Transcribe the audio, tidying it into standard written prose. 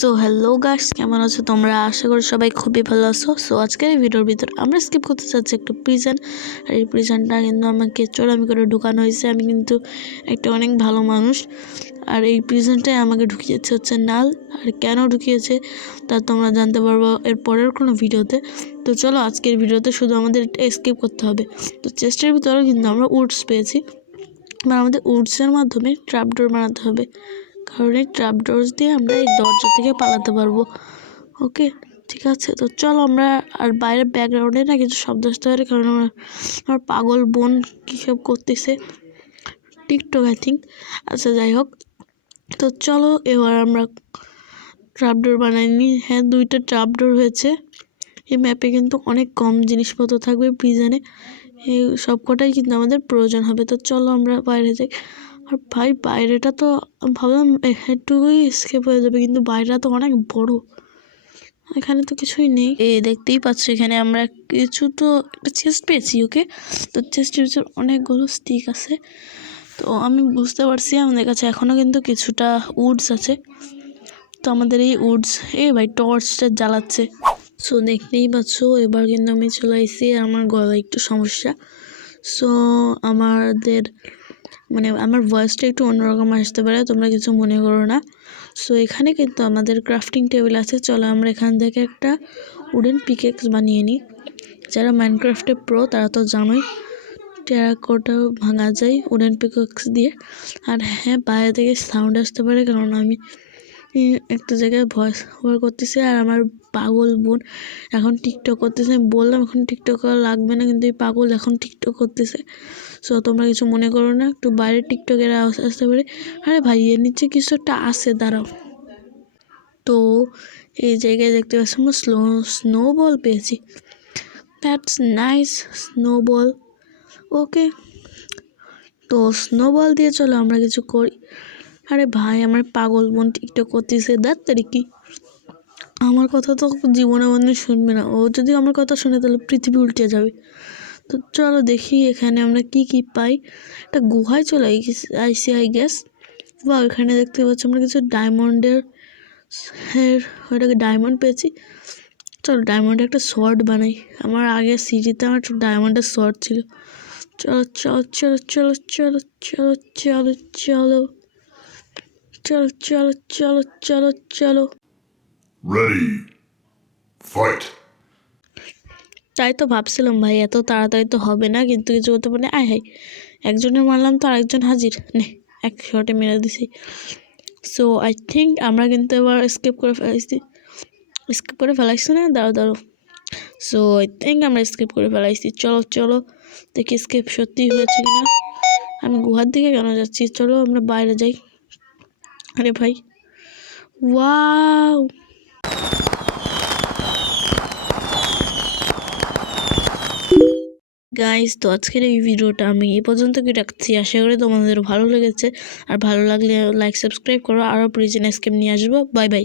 So hello guys, কেমন আছো তোমরা? আশা করি সবাই খুবই ভালো আছো। সো আজকের এই ভিডিওর ভিতর আমরা স্কিপ করতে চাচ্ছি একটা প্রিজন। আর এই প্রিজনটা কিন্তু আমাকে চোরামি করে ঢুকানো হয়েছে। আমি কিন্তু একটা অনেক ভালো মানুষ, আর এই প্রিজনটাই আমাকে ঢুকিয়েছে হচ্ছে নাল। আর কেন ঢুকিয়েছে তা তোমরা জানতে পারবো এর পরের কোনো ভিডিওতে। তো চলো আজকের ভিডিওতে শুধু আমাদের স্কিপ করতে হবে। তো চেস্টের ভিতরে কিন্তু আমরা উডস পেয়েছি, বা আমাদের উডসের মাধ্যমে ট্র্যাপডোর বানাতে হবে, কারণ এই ট্র্যাপডোরস দিয়ে আমরা এই দরজা থেকে পালাতে পারবো। ওকে, ঠিক আছে। তো চলো আমরা, আর বাইরের ব্যাকগ্রাউন্ডে না কিছু শব্দ আসতে পারে, কারণ আমার পাগল বোন কী সব করতেছে, টিকটক আই থিঙ্ক। আচ্ছা যাই হোক, তো চলো এবার আমরা ট্র্যাপডোর বানাইনি। হ্যাঁ, 2টা ট্র্যাপডোর হয়েছে। এই ম্যাপে কিন্তু অনেক কম জিনিসপত্র থাকবে প্রিজনে, এই সব কটাই কিন্তু আমাদের প্রয়োজন হবে। তো চলো আমরা বাইরে যাই। আর ভাই বাইরেটা তো ভাবলাম একটুকুই স্কেপ হয়ে যাবে, কিন্তু বাইরেটা তো অনেক বড়, এখানে তো কিছুই নেই। দেখতেই পাচ্ছ এখানে আমরা কিছু তো একটা চেস্ট পেয়েছি। ওকে, তো চেস্টের ভিতর অনেকগুলো স্টিক আছে। তো আমি বুঝতে পারছি আমাদের কাছে এখনও কিন্তু কিছুটা উডস আছে। তো আমাদের এই উডস, ভাই টর্চটা জ্বালাচ্ছে। সো দেখতেই পাচ্ছ এবার কিন্তু আমি চলে আসছি। আমার গলায় একটু সমস্যা, সো আমাদের আমার ভয়েসটা একটু অন্যরকম আসতে পারে, তোমরা কিছু মনে করো না। সো এখানে কিন্তু আমাদের ক্রাফটিং টেবিল আছে। চলো আমরা এখান থেকে একটা উডেন পিকেক্স বানিয়ে নিই। যারা মাইনক্রাফটে প্রো তারা তো জানোই টেরাকোটাও ভাঙা যায় উডেন পিকেক্স দিয়ে। আর হ্যাঁ, বাইরে থেকে সাউন্ড আসতে পারে, কারণ আমি একটা জায়গায় ভয়েস ওভার করতেছি, আর আমার পাগল বোন এখন টিকটক করতেছে। আমি বললাম এখন টিকটক করা লাগবে না, কিন্তু এই পাগল এখন টিকটক করতেছে। সো তোমরা কিছু মনে করো না, একটু বাইরে টিকটকের আওয়াজ আসতে পারে। আরে ভাই এর নিচে কিছু একটা আছে, দাঁড়াও। তো এই জায়গায় দেখতে পাচ্ছি আমরা স্নোবল পেয়েছি। That's nice, snowball. ওকে, তো স্নোবল দিয়ে চলো আমরা কিছু করি। আরে ভাই আমার পাগল বোন টিকটক করতেছে, কি আমার কথা তো জীবনে মনে শুনবে না। ও যদি আমার কথা শুনে তাহলে পৃথিবী উল্টে যাবে। তো চলো দেখি এখানে আমরা কি কি পাই। একটা গুহায় চলে আইসি আই গেস। বা এখানে দেখতে পাচ্ছি আমরা কিছু ডায়মন্ডের, ওইটাকে ডায়মন্ড পেয়েছি। চলো ডায়মন্ডের একটা শর্ট বানাই। আমার আগে সিটিতে আমার একটা ডায়মন্ডের শর্ট ছিল। চলো চলো চলো চলো চলো চলো চলো চলো চলো চলো চলো চলো চলো Ready. Fight. তাই তো ভাবছিলাম ভাই এত তাড়াতাড়ি তো হবে না, কিন্তু কিছু করতে পারে। আয় হাই, একজনের মারলাম তো আরেকজন হাজির, নে এক শটে মেরে দিছি। সো আই থিঙ্ক আমরা কিন্তু এবার স্কিপ করে ফেলাইছি না, দাঁড়ো। সো আই থিঙ্ক আমরা স্কিপ করে ফেলাইছি। চলো চলো দেখি স্কিপ সত্যি হয়েছে কিনা। আমি গুহার দিকে কেন যাচ্ছি? চলো আমরা বাইরে যাই। আরে ভাই ওয়াও, গাইস, তো আজকের এই ভিডিওটা আমি এই পর্যন্ত কি রাখছি। আশা করি তোমাদের ভালো লেগেছে, আর ভালো লাগলে লাইক সাবস্ক্রাইব করো। আরও প্রিজন এসকেপ নিয়ে আসবো। Bye bye.